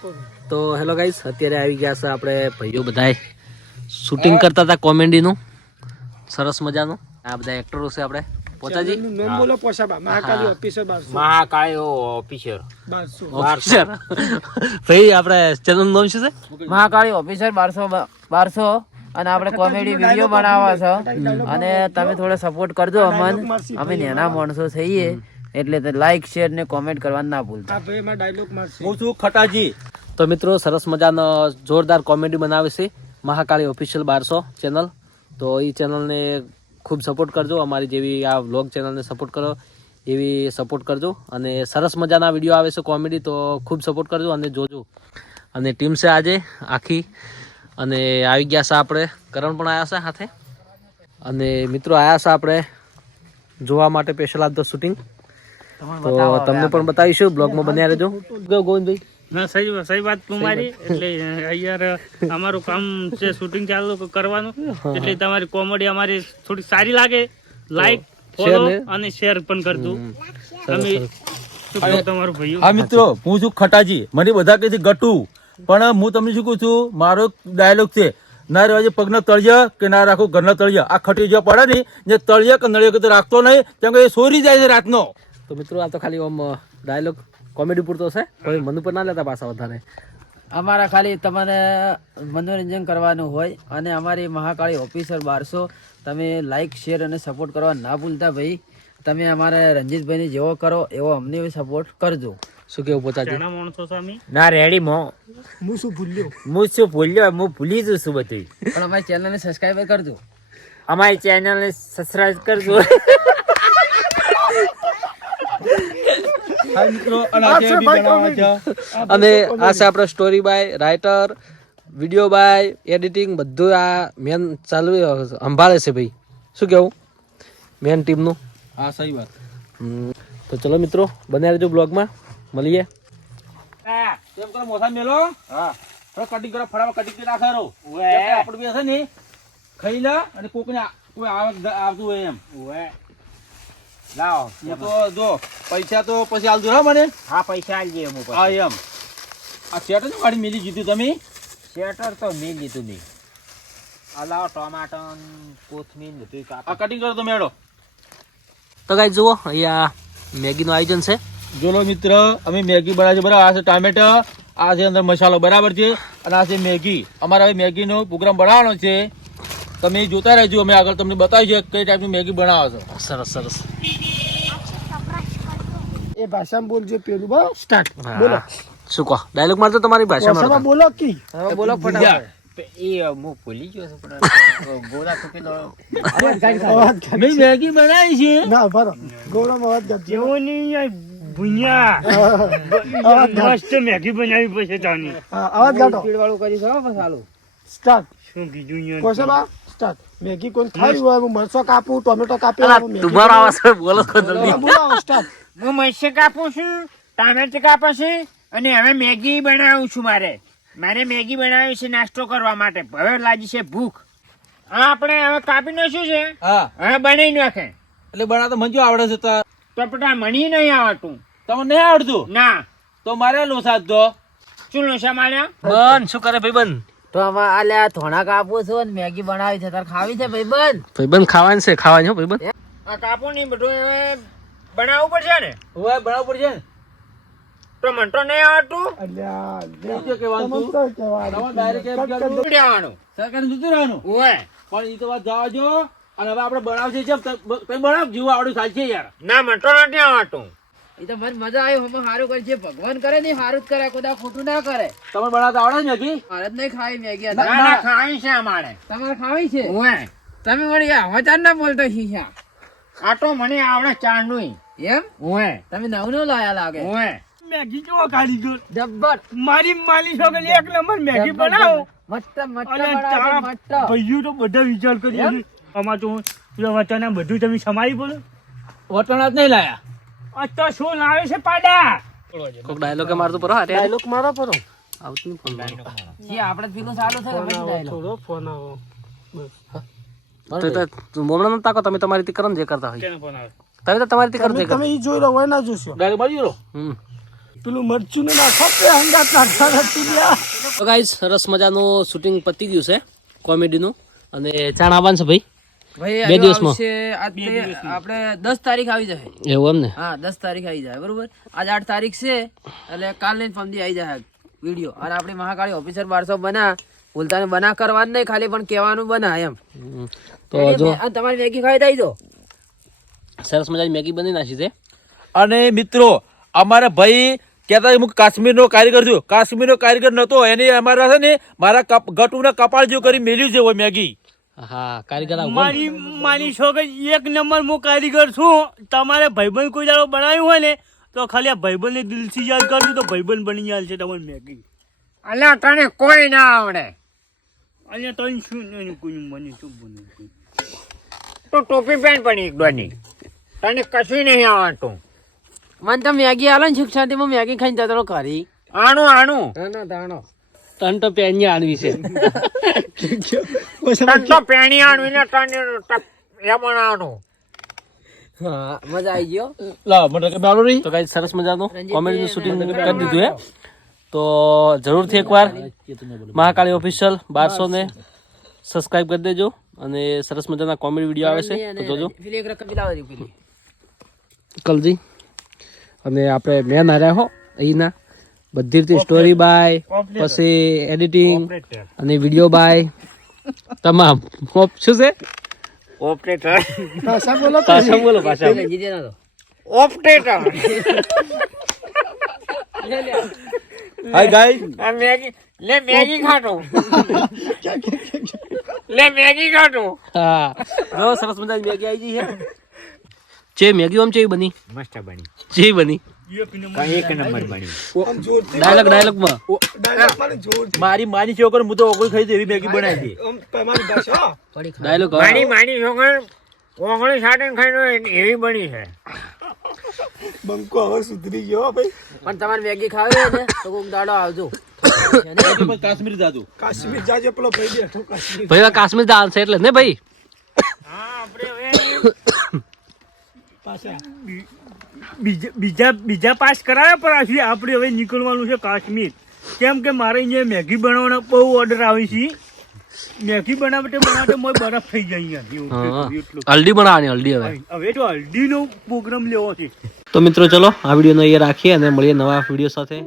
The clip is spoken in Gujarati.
તો હેલો ગાઈસ, અત્યારે આવી ગયા છે આપણે ભાઈઓ બધાએ શૂટિંગ કરતા હતા કોમેડીનું સરસ મજાનું. આ બધા એક્ટરો છે આપણે. પોતાજી નામ બોલો પોસાબા મહાકાળી ઓફિસર 1200 મહાકાળી ઓફિસર 1200 ભાઈ આપણે ચેનલ નું નામ શું છે? મહાકાળી ઓફિસર 1200 અને આપણે કોમેડી વિડીયો બનાવવા છે અને તમે થોડો સપોર્ટ કરજો અમને. અમે નાના માણસો થઈએ એટલે લાઈક શેર ને કોમેન્ટ કરવાનું ના ભૂલતા. આ ભાઈ માં ડાયલોગ મારશે. હું છું ખટાજી. તો મિત્રો સરસ મજાનો જોરદાર કોમેડી બનાવે છે મહાકાળી ઓફિશિયલ 1200 ચેનલ. તો એ ચેનલને ખૂબ સપોર્ટ કરજો. અમારી જેવી આ વ્લોગ ચેનલને સપોર્ટ કરો એવી સપોર્ટ કરજો. અને સરસ મજાના વિડીયો આવે છે કોમેડી, તો ખૂબ સપોર્ટ કરજો અને જોજો. અને ટીમ છે આજે આખી, અને આવી ગયા છે આપણે કરણ પણ આવ્યા છે સાથે. અને મિત્રો આવ્યા છે આપણે જોવા માટે સ્પેશિયલ આજ તો શૂટિંગ. તો તમને પણ બતાવીશું, બ્લોગમાં બન્યા રહેજો. ગોવિંદભાઈ ના સહી વાત તમારી. એટલે યાર અમારું કામ છે શૂટિંગ ચાલુ કરવાનું, એટલે તમારી કોમેડી અમારી થોડી સારી લાગે. લાઈક, ફોલો અને શેર પણ કરજો. તમે શું કહો તમારું ભાઈઓ? હા મિત્રો, હું છું ખટાજી. મને બધા કહે છે ગટુ, પણ હું તમને શું કહું છું, મારો ડાયલોગ છે, ના રહેવા પગના તળિય કે ના રાખો ઘરના તળિય. આ ખટી જો પડે ને જે તળિય કે નળિયો કે રાખતો નહીં, કેમ કે એ સોરી જાય છે રાતનો. તો મિત્રો આ તો ખાલી આમ ડાયલોગ કોમેડી પૂરતો છે, કોઈ મન ઉપર ના લેતા પાછા વધારે. અમારા ખાલી તમારે મનોરંજન કરવાનું હોય. અને અમારી મહાકાળી ઓફિસર 1200 તમે લાઈક શેર અને સપોર્ટ કરવા ના ભૂલતા ભાઈ. તમે અમારા રંજીતભાઈને જેવો કરો એવો અમને સપોર્ટ કરજો. શું કેવું પોતાજી? ઘણા માણસો સામે ના રેડી મો હું શું ભૂલ્યો હું શું ભૂલ્યો, હું ભૂલી જઉં છું બધું. પણ અમારી ચેનલને સબસ્ક્રાઈબ કરજો. અમારી ચેનલને સબસ્ક્રાઇબ કરજો. હાય મિત્રો, અને આ છે આપણે story by, writer, video by, editing બધું આ મેન ચાલુ સંભાળે છે ભાઈ. શું કેવું મેન ટીમનું? હા સહી વાત. તો ચલો મિત્રો બન્યા રહેજો બ્લોગમાં, મળીએ. કેમ કરો મોસા મેલો? હા કટિંગ કરો, ફટાફટ કટિંગ કરી નાખો. આપણે બે છે ને ખાઈ લે અને કોકને કોઈ આવતું હોય એમ. લાવો તો જો પૈસા તો પછી આલજો હા મને. હા પૈસા આલજે એમ. હા એમ. આ શેટર ને ગાડી મેલી જીધું તમે? શેટર તો મેં લીધું નહીં. આ લાવો ટમાટર, કોથમીર બધું. આ કટિંગ કરો તો મેળો. તો ગાઈસ જુઓ, અહીંયા મેગીનું આયોજન છે. જોલો મિત્ર, અમે મેગી બનાવી છે બરાબર. આ છે ટામેટા, આ છે અંદર મસાલો બરાબર છે, અને આ છે મેગી. અમારે હવે મેગીનો પ્રોગ્રામ બનાવવાનો છે. તમે જોતા રહેજો, અમે આગળ તમને બતાવીશું કઈ ટાઈપની મેગી બનાવો છો. સરસ સરસ. એ ભાષામાં બોલજો પેલું બસ સ્ટાર્ટ બોલો. શું કહો? ડાયલોગ મારતો તમારી ભાષામાં. પોસાબા બોલો કી હવે બોલો ફટાફટ. મેં મેગી બનાવી છે. ના ભરો ગૌરવ અવાજ કરજો. જેઓની ભુંયા મસ્ત મેગી બનાવી પછી તાની. હા અવાજ કાઢો. સ્પીડ વાળું કરી શકો મસાલો. સ્ટાર્ટ. શું કીધું યાર? પોસાબા સ્ટાર્ટ. મેગી કોણ ખાઈ હોય હું મરચો કાપું, ટોમેટો કાપી અલા, તમારો આવાજ બોલો છો જલ્દી. બોલો સ્ટાર્ટ. હું મરચાં કાપું છું, ટામેટા કાપું છું, અને હવે મેગી બનાવું છું. મારે મેગી બનાવી છે નાસ્તો કરવા માટે. હવે લાગી છે ભૂખ. હા આપણે હવે કાપી નાખ્યું છે, હા હવે બનાવી નાખે. એટલે બનાવતા મને જો આવડે છે તો ટપટા મણી નહીં આવડતું. તમને નહીં આવડતું? ના. તો મારે લોસાદ દો. શું લોસા માર્યા? બન શું કરે ભાઈબંધ? તો આમાં આલ્યા થોડા કાપું છું અને મેગી બનાવી છે. તારે ખાવી છે ભાઈબંધ? ભાઈબંધ ખાવાનું છે, ખાવાનું હો ભાઈબંધ. આ કાપું નહીં બધું હવે બનાવવું પડશે ને. હવે બનાવવું પડશે ને. તો મને તો નહીં આવડતું. અલ્યા શું છે કહેવાનું તું? તમને તો કહેવાનું. તમારે direct એમ કહેવાનું. શું કહેવાનું? સરકારને જતું રહેવાનું. ઓવે. પણ એ તો વાત જવા જો. અને હવે આપણે બનાવશે છે, તમે બનાવ જેવું આવડ્યું ચાલશે યાર. ના મને તો નથી આવડતું. એ તો મને મજા આવી. હમણાં સારું કરે છે. ભગવાન કરે ને સારું જ કરે, કોઈ ખોટું ના કરે. તમે બનાવતા આવડે ને મેગી? મારે જ નહીં ખાવી મેગી. ના ના ખાવી છે અમારે. તમારે ખાવી છે? ઓવે. તમે વળી આવા ચાર ના બોલતો શીશા આ તો મને આવડે ચારનું. એમ? ઓવે. તમે નવું નો લાયા લાગે. ઓવે. મેગી કેવો કારીગર જબ્બર મારી માલી છોકરી એક નંબર મેગી બનાવો. મસ્ત મસ્ત અરે બનાવે તારા મસ્ત. ભાઈઓ તો બધા વિચાર કરીએ છે. આમાં તો વચન બધું તમે સમાવી બોલો. વટણા જ નહીં લાયા. આ તો શું લાવે છે પાડા? કોક ડાયલોગ મારતો પરો હાટે ડાયલોગ મારો પરો. આવતું ફોન. જે આપણે જ પેલું સારું છે કે પછી ડાયલોગ? થોડો ફોન આવો. તો મોમડા ન તાકો, તમે તમારી રીતે કરો ને જે કરતા હોય. કેનો ફોન આવે? તમે તો તમારી રીતે કરો જે તમે ઈ જોઈ રહ્યો હોય ના જોશો. ડાયરેક્ટ બાજુ રહો. પેલું મરચું ને નાખો કે હંગાત નાખતા નથી લ્યા. તો ગાઈસ સરસ મજાનું શૂટિંગ પતી ગયું છે કોમેડીનું. અને ચાણ આવવાનું છે ભાઈ ભાઈ બે દિવસમાં? આપણે 10 તારીખ આવી જાય. એવું એમ ને? હા 10 તારીખ આવી જાય બરોબર. આજ 8 તારીખ છે એટલે કાલ ને ફમદી આવી જાય વિડીયો. અને આપણી મહાકાળી ઓફિસર 1200 બના ભૂલતા બના કરવાનું નહીં, ખાલી પણ કહેવાનું બના એમ. તો જો અને તમારી મેગી ખાઈ દઈ દો. સરસ મજાની મેગી બની નાખી છે. અને મિત્રો અમારે ભાઈ કહેતા હું કાશ્મીરનો કારીગર છું. કાશ્મીરનો કારીગર નતો, એને અમારા છે ને મારા ગટુના કપાળ જેવું કરી મેલ્યું છે ઓય મેગી. હા કારીગર આવો. માની છો કે 1 નંબર હું કારીગર છું. તમારે ભાઈબંધ કોઈ દાડો બનાવ્યું હોય ને તો ખાલી આ ભાઈબંધને દિલથી યાદ કરજો તો ભાઈબંધ બની જાય છે તમારી મેગી. અલ્યા તને કોઈ ના આવડે અહીંયા તો શું નહીં કોઈ મને શું બને તો ટોપી પહેન પણ એક ડોની તને કશું નહીં આવડતું. મને તો મેગી આલો ને સુખ શાંતિમાં મેગી ખાઈને જતો કરી. આણું તન તો પેની આણવી છે. તને તો પેણી આણવી ને તને એ બનાવવાનું. હા મજા આવી ગયો. લા મને કે બાળો રહી. તો ગાઈસ સરસ મજાનું કોમેડીનું શૂટિંગ કરી દીધું હે. તો જરૂરથી એકવાર મહાકાળી ઓફિશિયલ 1200 ને સબસ્ક્રાઇબ કરી દેજો. અને સરસ મજાના કોમેડી વિડીયો આવે છે તો જોજો. પેલી એક રકમ બિલાવા દી પેલી. કલજી અને આપણે મેન હાર્યા હો અહીંના બધી રીતે સ્ટોરી બાય પછી એડિટિંગ અને વિડીયો બાય તમામ શું છે ઓપરેટર પાછા બોલો પાછા બોલો પાછા. જીતે ના તો ઓપરેટર હાય ગાઈસ આ મેગી લે મેગી ખાટો લે મેગી ખાટો. હા જો સરસ મજાની મેગી આવી ગઈ છે. જે મેગી આમ ચેવી બની? મસ્ત બની, જેવી બની? એક નંબર બની. આમ જોરથી ડાયલોગમાં ડાયલોગ મારે જોરથી મારી છોકર હું તો ઓગળી ખાઈ એવી મેગી બનાવી હતી. આમ તમારી ભાષા ડાયલોગ મારી છોકર ઓગળી સાડીને ખાઈને એવી બની છે. બંકો હવે સુધરી ગયો હો ભાઈ. પણ તમારે મેગી ખાવી હોય ને તો કોક દાડો આવજો. કાશ્મીર જાતું. કાશ્મીર જાજે પેલો ભાઈ બેઠો કાશ્મીર. ભાઈ હવે કાશ્મીર દાલ છે એટલે ને ભાઈ. હા આપણે હવે પાછા બીજા પાસ કરાવ્યા પણ આજે આપણે હવે નીકળવાનું છે કાશ્મીર. કેમ કે મારે અહીંયા મેગી બનાવવાનો બહુ ઓર્ડર આવે છે. મેગી બનાવતે બરફ થઈ જાય અહીંયા એટલું. હલ્દી બનાવવાની હલ્દી હવે. હવે તો હલ્દીનો પ્રોગ્રામ લેવો છે. તો મિત્રો ચલો આ વિડીયોનો અહીંયા રાખીએ અને મળીએ નવા વિડીયો સાથે.